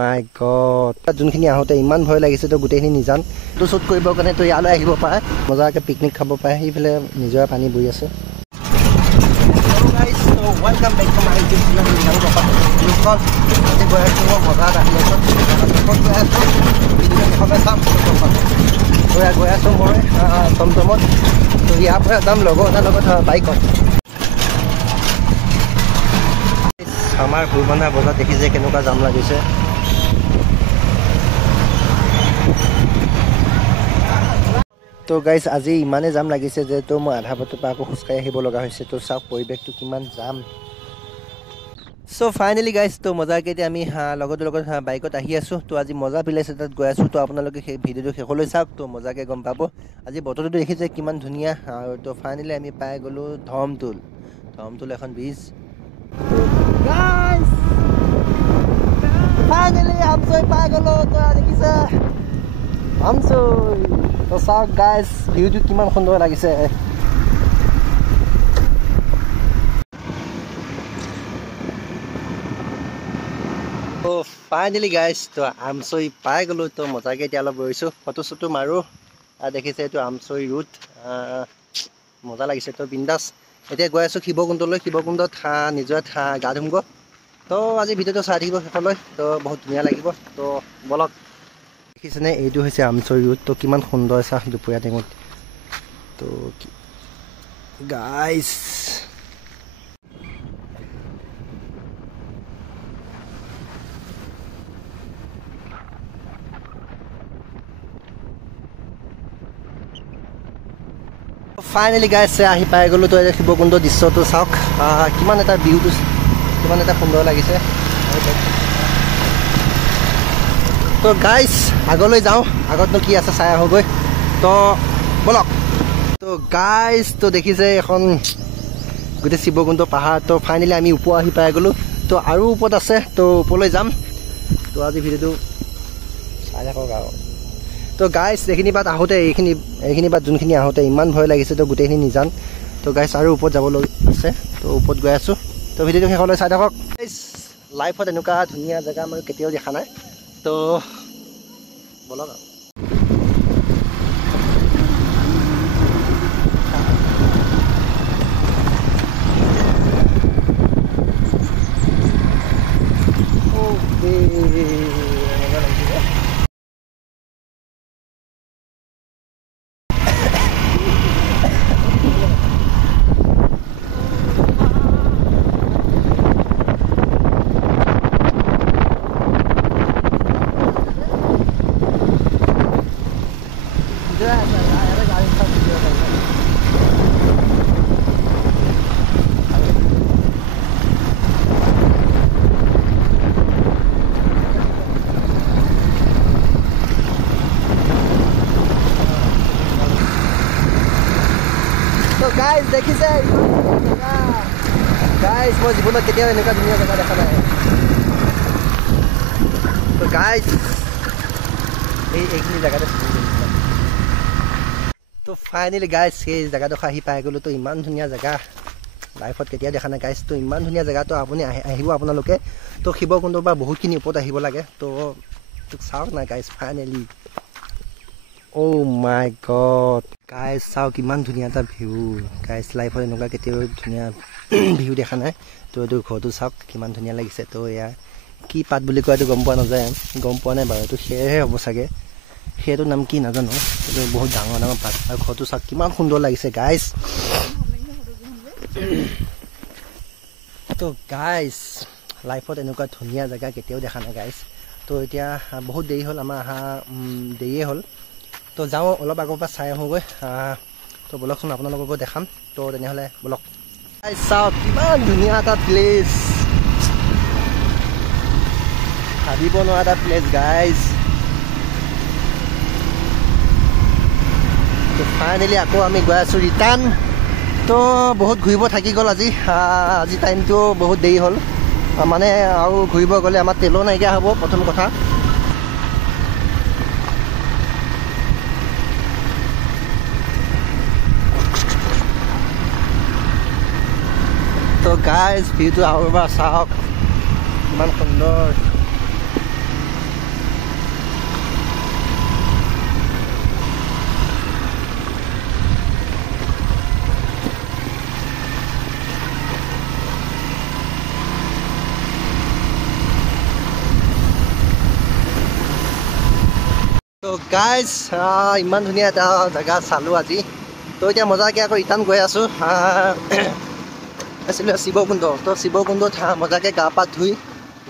মাই god যোনখিনি আহোঁতে ইমান ভয় লাগিছে তো গোটেইখিনি নিজান তো শ্বুট কৰিবৰ কাৰণে তো ইয়ালৈ আহিব পাৰে মজাকৈ পিকনিক খাব পাৰে সেইফালে নিজৰে পানী বৈ আছে Welcome back to my YouTube channel. Ini aku dapat diskon. Nanti gue semua modal dari itu. Diskon gue itu video yang kami sam. Gue semua teman-teman. So ya apa dalam logo dan logo baik kok. Hamar Purbanah bozar dekhiছে কেনেকুৱা জাম লাগিছে তো guys আজি ইমানে জাম লাগিছে যে তো মই আধা বাটৰ পৰা আকৌ খোজকাঢ়ি আহিব লগা হৈছে তো চাওক পৰিৱেশটো কিমান জাম সো ফাইনেলি গাইজ তো মজাকৈ এতিয়া আমি লগৰ বাইকত আহি আছোঁ তো আজি মজা প্লেচ এটাত গৈ আছোঁ তো আপোনালোকে সেই ভিডিঅ'টো শেষলৈ চাওক তো মজাকৈ গম পাব আজি বতৰটো দেখিছে কিমান ধুনীয়া আৰু তো ফাইনেলি আমি পাই গ'লোঁ ধমতুল এখন ব্ৰিজ গাইজ ফাইনেলি আমচৈ পাই গ'লোঁ তো দেখিছে আমচৈ তো চাওক গাইজ ভিউটো কিমান সুন্দৰ লাগিছে তো ফাইনেলি গাইজ তো আমচৈ পাই গ'লোঁ তো মজাকৈ এতিয়া অলপ বহিছোঁ ফটো চটো মাৰোঁ আৰু দেখিছে এইটো আমচৈ ৰুট মজা লাগিছে তো বিন্দাছ এতিয়া গৈ আছোঁ শিৱকুণ্ডলৈ শিৱকুণ্ডত নিজত গা ধুমগৈ তো আজি ভিডিঅ'টো চাই থাকিব শেষলৈ তো বহুত ধুনীয়া লাগিব তো বলক দেখিছেনে এইটো হৈছে আমচৈ ৰুট তো কিমান সুন্দৰ চাহ দুপৰীয়া টাইমত তো গাইজ ফাইনেলি গাইজ আহি পাই গ'লোঁ তো এতিয়া শিৱকুণ্ড দৃশ্যটো চাওক কিমান এটা ভিউটো কিমান এটা সুন্দৰ লাগিছে তো গাইজ আগলৈ যাওঁ আগতনো কি আছে চাই আহোঁগৈ তো বলক তো গাইজ তো দেখিছে এখন গোটেই শিৱকুণ্ড পাহাৰ তো ফাইনেলি আমি ওপৰ আহি পাই গ'লোঁ তো আৰু ওপৰত আছে তো ওপৰলৈ যাম তো আজি ভিডিঅ'টো চাই থাকক আৰু তো গাইজ এইখিনি বাট আহোঁতে এইখিনি বাট যোনখিনি আহোঁতে ইমান ভয় লাগিছে তো গোটেইখিনি নিজান তো গাইজ আৰু ওপৰত যাবলৈ আছে তো ওপৰত গৈ আছোঁ তো ভিডিঅ'টো শেষলৈ চাই থাকক গাইজ লাইফত এনেকুৱা ধুনীয়া জেগা মই কেতিয়াও দেখা নাই তো বলক আৰু গাইজ দেখিছে গাইজ মই জীৱনত কেতিয়াও এনেকুৱা ধুনীয়া জেগা দেখা নাই তো গাইজ এইখিনি জেগাতে তো ফাইনেলি গাইজ সেই জেগাডোখৰ আহি পাই গ'লোঁ তো ইমান ধুনীয়া জেগা লাইফত কেতিয়াও দেখা নাই গাইজ তো ইমান ধুনীয়া জেগা তো আপুনি আহিব আপোনালোকে তো শিৱকুণ্ডৰ পৰা বহুতখিনি ওপৰত আহিব লাগে তো তোক চাওক না guys finally Oh my god guys চাওক কিমান ধুনীয়া এটা ভিউ গাইজ লাইফত এনেকুৱা কেতিয়াও ধুনীয়া ভিউ দেখা নাই তো এইটো ঘৰটো চাওক কিমান ধুনীয়া লাগিছে তো এয়া কি পাত বুলি কয় এইটো গম পোৱা নাযায় গম পোৱা নাই বাৰু এইটো সেয়াহে হ'ব চাগে সেইটোৰ নাম কি নাজানো এইটো বহুত ডাঙৰ পাত আৰু ঘৰটো চাওক কিমান সুন্দৰ লাগিছে গাইজ তো গাইজ লাইফত এনেকুৱা ধুনীয়া জেগা কেতিয়াও দেখা নাই গাইজ তো এতিয়া বহুত দেৰি হ'ল আমাৰ অহা দেৰিয়ে হ'ল তো যাওঁ অলপ আগৰ পৰা চাই আহোঁগৈ তো বলকচোন আপোনালোককো দেখাম তো তেনেহ'লে বলক চাওক কিমান ধুনীয়া এটা প্লেচ ভাবিব নোৱাৰা এটা প্লেচ গাইজ তো ফাইনেলি আকৌ আমি গৈ আছোঁ ৰিটাৰ্ণ তো বহুত ঘূৰিব থাকি গ'ল আজি টাইমটো বহুত দেৰি হ'ল মানে আৰু ঘূৰিব গ'লে আমাৰ তেলো নাইকিয়া হ'ব প্ৰথম কথা তো গাইজ ভিউটো আৰু এবাৰ চাওক ইমান সুন্দৰ তো গাইজ ইমান ধুনীয়া এটা জেগা চালোঁ আজি। তো এতিয়া মজাকৈ আকৌ ৰিটাৰ্ণ গৈ আছোঁ আছিলে শিৱকুণ্ড। তো শিৱকুণ্ডত মজাকৈ গা পা ধুই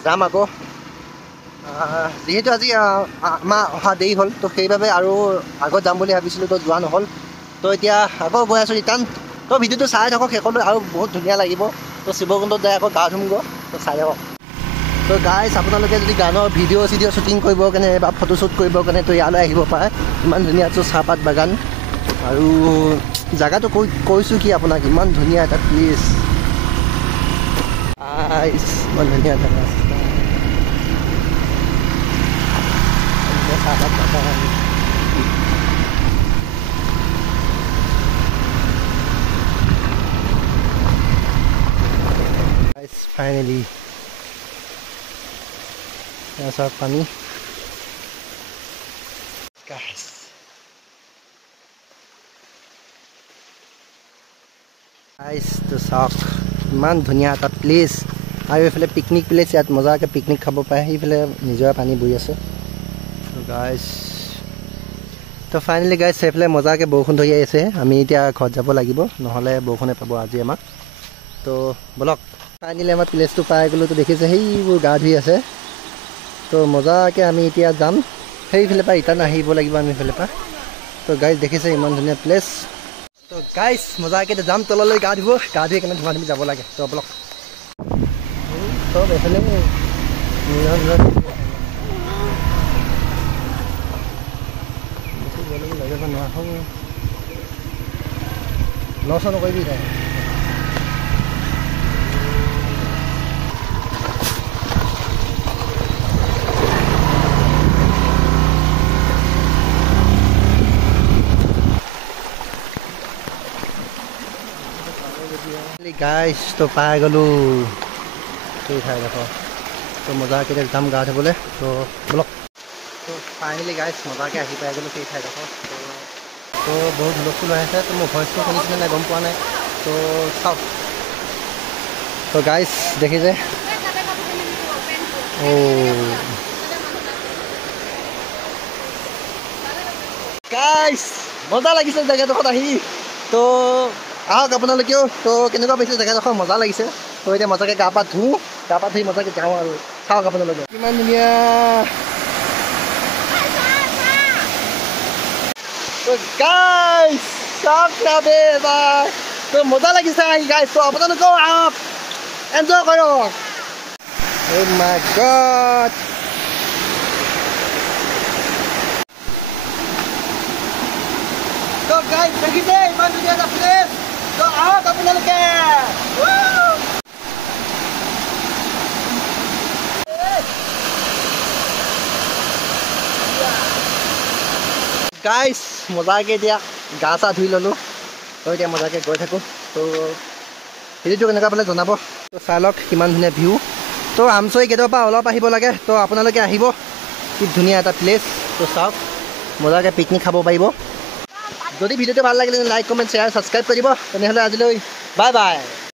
যাম আকৌ। যিহেতু আজি আমাৰ অহা দেৰি হ'ল, তো সেইবাবে আৰু আগত যাম বুলি ভাবিছিলোঁ, তো যোৱা নহ'ল। তো এতিয়া আকৌ গৈ আছোঁ ৰিটাৰ্ণ। তো ভিডিঅ'টো চাই থাকক শেষলৈ, আৰু বহুত ধুনীয়া লাগিব। তো শিৱকুণ্ডত যাই আকৌ গা ধুমগৈ, তো চাই থাকক। তো গাইজ আপোনালোকে যদি গানৰ ভিডিঅ' চিডিঅ' শ্বুটিং কৰিব কাৰণে বা ফটোশ্বুট কৰিব কাৰণে তো ইয়ালৈ আহিব পাৰে। ইমান ধুনীয়া চাহপাত বাগান, আৰু জেগাটো কৈছোঁ কি আপোনাক, ইমান ধুনীয়া এটা প্লেচ। ইমান ধুনীয়া জেগা চাহপাত বাগান। ফাইনেলি চাওক পানী। তো চাওক ইমান ধুনীয়া এটা প্লেচ, আৰু এইফালে পিকনিক প্লেচ, ইয়াত মজাকৈ পিকনিক খাব পাৰে। সেইফালে নিজৰে পানী বৈ আছে। তো গাইজ, তো ফাইনেলি গাইজ সেইফালে মজাকৈ বৰষুণ ধৰি আছে। আমি এতিয়া ঘৰত যাব লাগিব, নহ'লে বৰষুণে পাব আজি আমাক। তো ব'লক, ফাইনেলি আমাৰ প্লেচটো পাই গ'লোঁ। তো দেখিছে সেইবোৰ গা ধুই আছে। তো মজাকৈ আমি এতিয়া যাম, সেইফালে পৰা ৰিটাৰ্ণ আহিব লাগিব আমি সেইফালে পৰা। তো গাইজ দেখিছে ইমান ধুনীয়া প্লেচ। তো গাইজ মজাকৈ যাম তললৈ গা ধুব, গা ধুই কেনে ধুমা ধুমি যাব লাগে। তো ব'লক, চব এইফালে লছ নকৰিবি তাই। গাইজ তো পাই গ'লোঁ সেই ঠাই দেখোঁ। তো মজাকৈ যাম গা ধুবলৈ। তো ব'লক, তো ফাইনেলি গাইজ মজাকৈ আহি পাই গ'লোঁ সেই ঠাই দেখোঁ। তো বহুত হুলস্থুল হৈ আছে। তো মোৰ ভইচটো শুনিছিলে নাই গম পোৱা নাই। তো চাওক, তো গাইজ দেখিছে গাইজ মজা লাগিছে জেগাডোখৰত আহি। তো আহক আপোনালোকেও। তো কেনেকুৱা পাইছে জেগাডোখৰ? মজা লাগিছে। তো এতিয়া মজাকৈ গা পা ধুওঁ, গা পা ধুই মজাকৈ যাওঁ আৰু। চাওক আপোনালোকে কিমান ধুনীয়া। তো গাইজ চাওক এবাৰ, তো মজা লাগিছে আহি গাইজ। তো আপোনালোকেও আহক, এনজয় কৰক। Oh my God! তো গাইজ দেখিছে ইমান ধুনীয়া এটা প্লেচ। তো আহক আপোনালোকে। গাইজ মজাকৈ এতিয়া গা চা ধুই ল'লোঁ। তো এতিয়া মজাকৈ গৈ থাকোঁ। তো ভিডিঅ'টো কেনেকুৱা পালে জনাব। তো চাই লওক কিমান ধুনীয়া ভিউ। তো আমচৈ গেটৰ পৰা অলপ আহিব লাগে। তো আপোনালোকে আহিব, কি ধুনীয়া এটা প্লেচ। তো চাওক মজাকৈ পিকনিক খাব পাৰিব। যদি ভিডিঅ'টো ভাল লাগিলে লাইক কমেণ্ট শ্বেয়াৰ ছাবস্ক্ৰাইব কৰিব। তেনেহ'লে আজিলৈ বাই বাই।